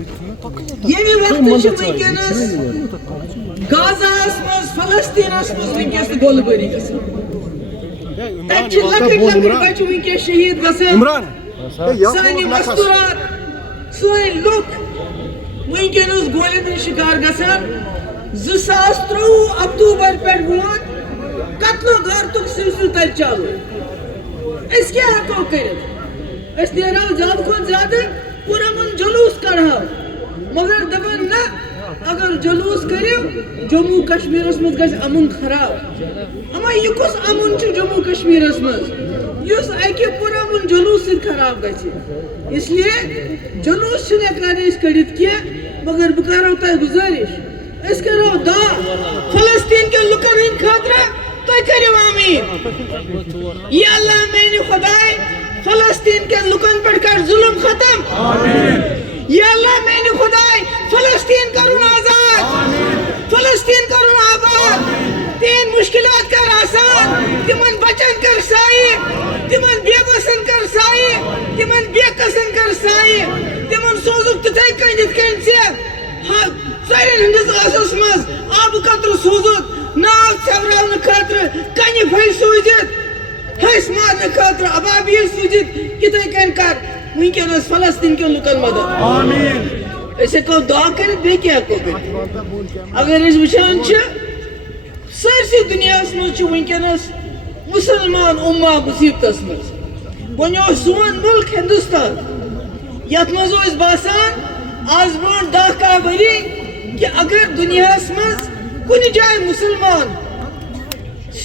یہ وقت ونکس غازہس مز فلسطینس مز ونکس گول باری گژھان تتہ لکٹ لکٹ بچہ ونکس شہید گژھان سانہ مستورات سن لوک ونکس گولن ہند شکار گژھان 2023 اکتوبر پہ ووت قتل و غارتک سلسلہ تر چالو اس کیا ہیکو کرت اس نیرو زیادہ کھت زیادہ پرامن جلوس کرو مگر دپان نہ اگر جلوس کرو جموں کشمیرس مز گژھِ امن خراب اما یہ کس امن چھ جموں کشمیرس مز یس اکہ پرامن جلوس سۭتۍ خراب گژھِ اس لیے جلوس چھنہ ہیکان أسۍ کڑِتھ کینٛہہ مگر بہٕ کرو تۄہہِ گزٲرِش أسۍ کرو دعا فلسطین کے لُکن ہٕنٛدِ خٲطرٕ تُہۍ کٔرِو آمیٖن یا اللہ میانہِ خداے فلسطین کے لُکن پٮ۪ٹھ کر ظلم ختم یا اللہ میانہِ خداے فلسطین کرُن آزاد فلسطین کرُن آباد تہنٛدۍ مشکلات کر آسان تمن بچن کر سایہِ تمن بے بسن کر سایہِ تمن بے کسن کر سایہِ تمن سوزُکھ تِتھے کٔنۍ یِتھ کٔنۍ ژےٚ ژرٮ۪ن ہٕنٛدِس ٲسس منٛز آبہٕ قطرٕ سوٗزُکھ ناو ژھٮ۪وراونہٕ خٲطرٕ کنہِ پھلۍ سوٗزِتھ ہسۍ مارنہٕ خٲطرٕ ابابیل سوٗزِتھ یِتھے کٔنۍ کر ونکس فلسطین کٮ۪ن لُکن مدد أسۍ ہیٚکو دعا کٔرِتھ بیٚیہِ کیٛاہ ہیٚکو کٔرِتھ اگر أسۍ وٕچھان چھِ سٲرسٕے دُنیاہس منٛز چھُ ونکس مسلمان اُمہ مصیبتس منٛز وۄنۍ اوس سون مُلک ہندوستان یتھ منٛز اوس باسان آز برونٛٹھ 10-11 ؤری کہ اگر دنیاہس منٛز کُنہِ جایہِ مسلمان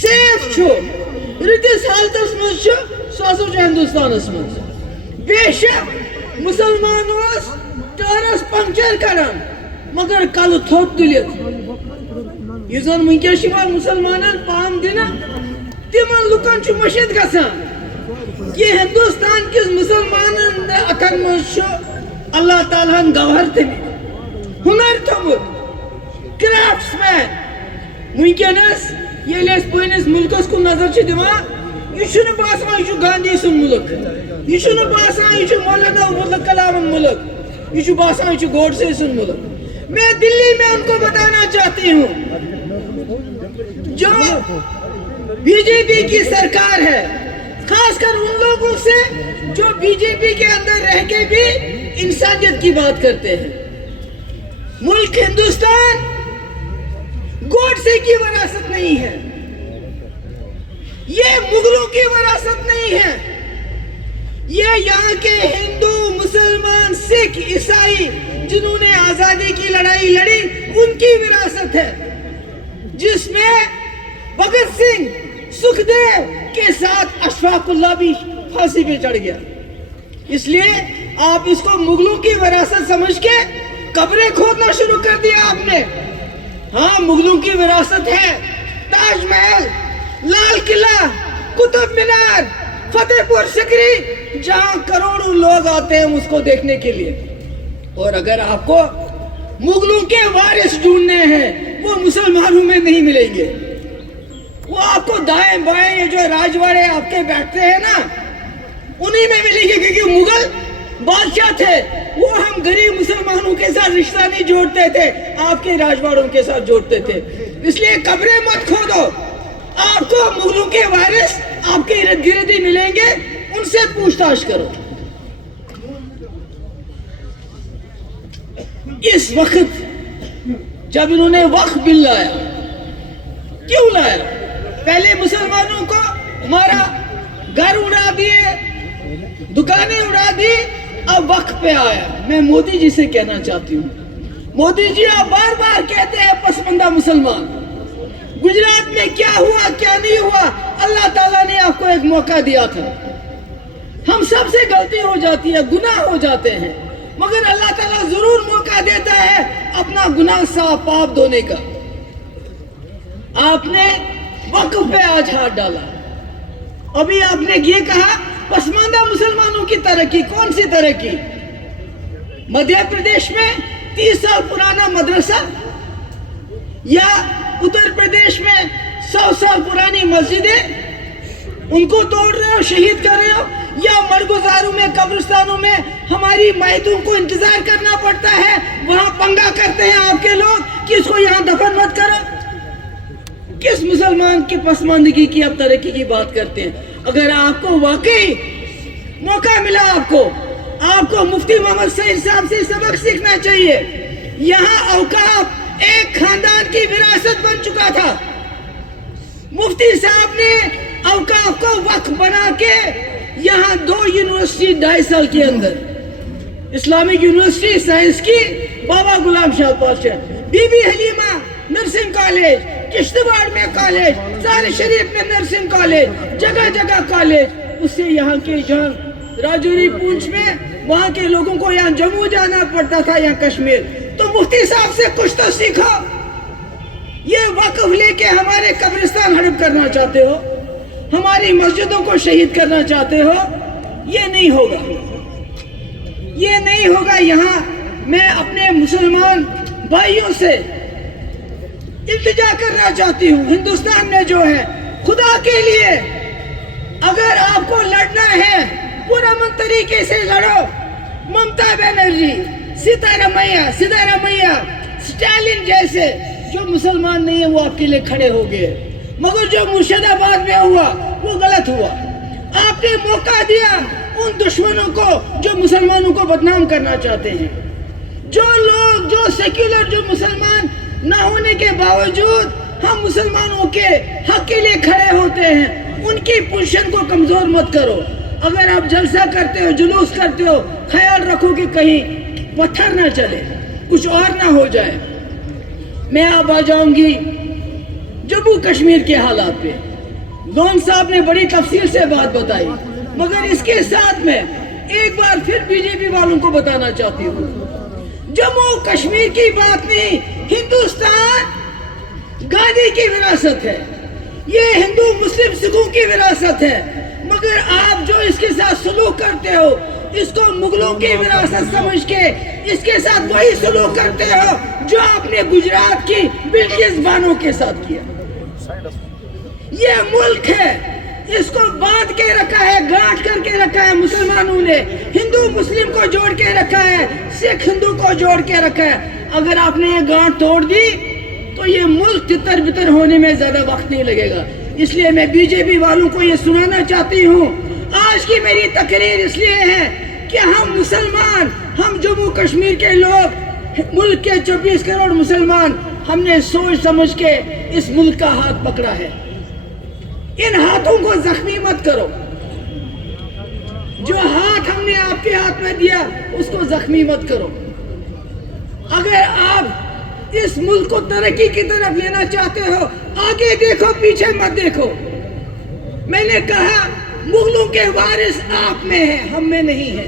سیف چھُ رٕتِس حالتس منٛز چھُ سُہ ہسا چھُ ہندوستانس منٛز بے شک مسلمان اوس ٹٲرس پنکچر کران مگر کلہٕ تھوٚد تُلِتھ یُس زن ونکس چھُ یِوان مسلمانن پام دِنہٕ تمن لُکن چھُ مٔشِد گژھان کہ ہندوستان کِس مسلمانن اتھن منٛز چھُ اللہ تعالیٰ ہن گوہر تھٲمٕتۍ ہُنر تھوٚمُت کرافٹس مین ونکس ییٚلہِ أسۍ پننس مُلکس کُن نظر چھِ دِوان یہ چھُنہٕ باسان یہ چھُ گاندھی سُنٛد مُلک یہ چھُنہٕ باسان یہ چھُ مولانا ابوالفضل کلامن مُلک یہ چھُ باسان یہ چھُ گوڈسے سُنٛد مُلک میں دلی میں ان کو بتانا چاہتی ہوں جو بی جے پی کی سرکار ہے خاص کر ان لوگوں سے جو بی جے پی کے اندر رہ کے بھی انسانیت کی بات کرتے ہیں ملک ہندوستان گوڈسے کی وراثت نہیں ہے یہ مغلوں کی وراثت نہیں ہے یہ یہاں کے ہندو مسلمان سکھ عیسائی جنہوں نے آزادی کی لڑائی لڑی ان کی وراثت ہے جس میں بھگت سنگھ سکھدیو کے ساتھ اشفاق اللہ بھی پھانسی پہ چڑھ گیا اس لیے آپ اس کو مغلوں کی وراثت سمجھ کے قبریں کھودنا شروع کر دیا آپ نے ہاں مغلوں کی وراثت ہے تاج محل لال قلعہ قطب مینار فتح پور سکری جہاں کروڑوں لوگ آتے ہیں اس کو دیکھنے کے لیے اور اگر آپ کو مغلوں کے وارث ڈھونڈنے ہیں وہ مسلمانوں میں نہیں ملیں گے وہ آپ کو دائیں بائیں یہ جو راجواڑے آپ کے بیٹھتے ہیں نا انہی میں ملیں گے کیونکہ مغل بادشاہ تھے وہ ہم غریب مسلمانوں کے ساتھ رشتہ نہیں جوڑتے تھے آپ کے راجواڑوں کے ساتھ جوڑتے تھے اس لیے قبریں مت کھودو آپ کو مغلوں کے وارث آپ کے ارد گرد ہی ملیں گے ان سے پوچھ تاچھ کرو اس وقت جب انہوں نے وقف بل لایا کیوں لایا پہلے مسلمانوں کو ہمارا گھر اڑا دیے دکانیں اڑا دی اب وقت پہ آیا میں مودی جی سے کہنا چاہتی ہوں مودی جی آپ بار بار کہتے ہیں پسماندہ مسلمان گجرات میں کیا ہوا کیا نہیں ہوا اللہ تعالیٰ نے آپ کو ایک موقع دیا تھا ہم سب سے غلطی ہو جاتی ہے گناہ ہو جاتے ہیں مگر اللہ تعالیٰ ضرور موقع دیتا ہے اپنا گناہ صاف پاپ دھونے کا آپ نے وقف پہ آج ہاتھ ڈالا ابھی آپ نے یہ کہا پسماندہ مسلمانوں کی ترقی کون سی ترقی مدھیہ پردیش میں 30 سال پرانا مدرسہ یا اتر پردیش میں 100 سال پرانی مسجدیں ان کو توڑ رہے ہو شہید کر رہے ہو یا مرگزاروں میں قبرستانوں میں ہماری میتوں کو انتظار کرنا پڑتا ہے को यहाँ दफन मत करो। किस मुसलमान की पसमानदगी की आप तरक्की की बात करते हैं? अगर आपको वाकई मौका मिला, आपको मुफ्ती मोहम्मद सईद साहब से सबक सीखना चाहिए। यहाँ औकाफ एक खानदान की विरासत बन चुका था। मुफ्ती साहब ने औकाफ को वक्फ बना के यहाँ 2 यूनिवर्सिटी 2.5 साल के अंदर, इस्लामिक यूनिवर्सिटी साइंस की बाबा गुलाम शाह पातशाह, बीबी हलीमा नर्सिंग कॉलेज, किश्तवाड़ में कॉलेज, सारे शरीफ में नर्सिंग कॉलेज, जगह जगह कॉलेज। उससे यहाँ के जहाँ राजौरी पूंछ में वहाँ के लोगों को यहाँ जम्मू जाना पड़ता था, यहाँ कश्मीर। तो मुफ्ती साहब से कुछ तो सीखो। ये वक्फ लेके हमारे कब्रिस्तान हड़प करना चाहते हो, हमारी मस्जिदों को शहीद करना चाहते हो, ये नहीं होगा, ये नहीं होगा। यहाँ मैं अपने मुसलमान भाइयों से इल्तिजा करना चाहती हूँ, हिंदुस्तान में जो है, खुदा के लिए अगर आपको लड़ना है पुरअमन तरीके से लड़ो। ममता बनर्जी, सिद्धारमैया, स्टालिन जैसे जो मुसलमान नहीं है वो आपके लिए खड़े हो गए, मगर जो मुर्शिदाबाद में हुआ वो गलत हुआ। आपने मौका दिया उन दुश्मनों को जो मुसलमानों को बदनाम करना चाहते हैं। जो लोग, जो सेक्युलर, जो मुसलमान ना होने के बावजूद हम मुसलमानों के हक के लिए खड़े होते हैं, उनकी पोजीशन को कमजोर मत करो। अगर आप जलसा करते हो, जुलूस करते हो, ख्याल रखो कि कहीं पत्थर ना चले, कुछ और ना हो जाए। मैं अब आ जाऊंगी जम्मू कश्मीर के हालात पे। लोन साहब ने बड़ी तफसील से बात बताई, मगर इसके साथ में एक बार फिर बीजेपी वालों को बताना चाहती हूँ, जम्मू कश्मीर की बात नहीं, हिंदुस्तान गांधी की विरासत है, ये हिंदू मुस्लिम सिखों की विरासत है। मगर आप जो इसके साथ सलूक करते हो, इसको मुगलों की विरासत समझ के इसके साथ वही सलूक करते हो जो आपने गुजरात की बिल्किस बानो के साथ किया। ये मुल्क है, इसको बांध के रखा है, गांठ करके रखा है मुसलमानों ने, हिंदू मुस्लिम को जोड़ के रखा है, सिख हिंदू को जोड़ के रखा है। अगर आपने ये गांठ तोड़ दी तो ये मुल्क तितर बितर होने में ज्यादा वक्त नहीं लगेगा। इसलिए मैं बीजेपी वालों को ये सुनाना चाहती हूँ, आज की मेरी तकरीर इसलिए है कि हम मुसलमान, हम जम्मू कश्मीर के लोग, मुल्क के 24 करोड़ मुसलमान, हमने सोच समझ के इस मुल्क का हाथ पकड़ा है। इन हाथों को जख्मी मत करो। जो हाथ हमने आपके हाथ में दिया उसको जख्मी मत करो। अगर आप इस मुल्क को तरक्की की तरफ लेना चाहते हो, आगे देखो, पीछे मत देखो। मैंने कहा मुगलों के वारिस आप में हैं, हम में नहीं है।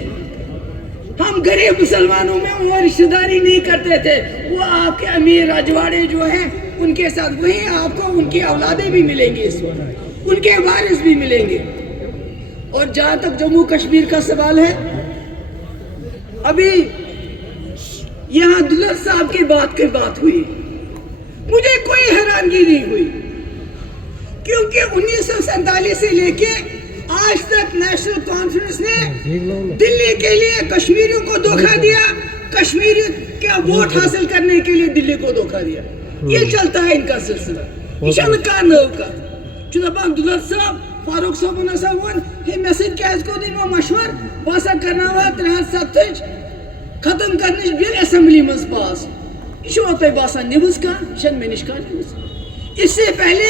हम गरीब मुसलमानों में वो रिश्तेदारी नहीं करते थे। वो आपके अमीर रजवाड़े जो हैं उनके साथ, वही आपको उनकी औलादें भी मिलेंगी, इस वक्त उनके वारिस भी मिलेंगे। और जहां तक जम्मू कश्मीर का सवाल है, अभी यहाँ दुलत साहब की बात हुई, मुझे कोई हैरानगी नहीं हुई, क्योंकि 1947 से लेके आज तक नेशनल कॉन्फ्रेंस ने दिल्ली के लिए कश्मीरियों को धोखा दिया, कश्मीरी का वोट हासिल करने के लिए दिल्ली को धोखा दिया। ये चलता है इनका सिलसिला। ईशान का नव का चुनाव दुलत साहब फारूक साहब ने वन हे मैसेज कैस को दिनो मशवर बासा करना वा 370 खत्म करने बिल असेंबली में पास। ये होता बासा न्यूज का शन मेनिश का न्यूज। इससे पहले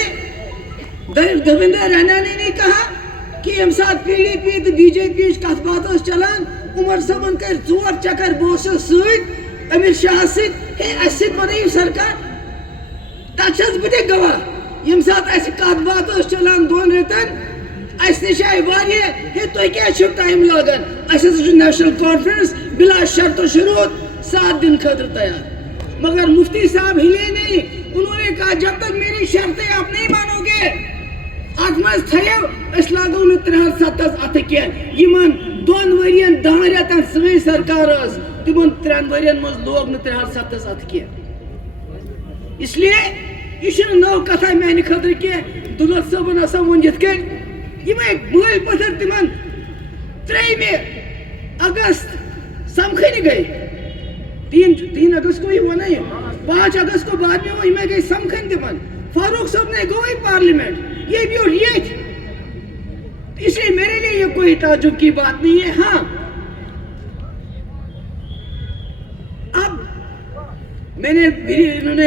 देवेंद्र रैना ने कहा कि हम साथ पीडीपी तो बीजेपी कथ बात चलान, उमर साहबन कर 4 चक्कर बोसो सहित अमित शाह सहित बनाई सरकार। तक बह गवाह यम साथ कथ बात चलान 2 रेतन नश आए तुम क्या टाइम लागन, नेशनल कॉन्फ्रेंस बिला शर्त शुरूत 7 दिन खतर तैयार। मगर मुफ्ती साहब हिले नहीं, उन्होंने कहा जब तक मेरी शर्तें आप नहीं मानोगे अत मज थो लागो न 370 अथ कह 2 वरियन 10 रेतन सही सरकार तिमन 3 वरियन मज लोग न 370 अथ कह। इसलिए यह नव कथा मेन खतर कह। दुलत साहबन हसा वो मल पत्थर तिमन 3 अगस्त समखन गई 3 अगस्त को ही हुआ ना ये 5 اگست کو بعد میں میں گئی سمکھن تمن فاروق صاحب نے گوئی پارلیمنٹ یہ بھی اور یہ اس لیے میرے لیے یہ کوئی تعجب کی بات نہیں ہے. ہاں اب میں نے انہوں نے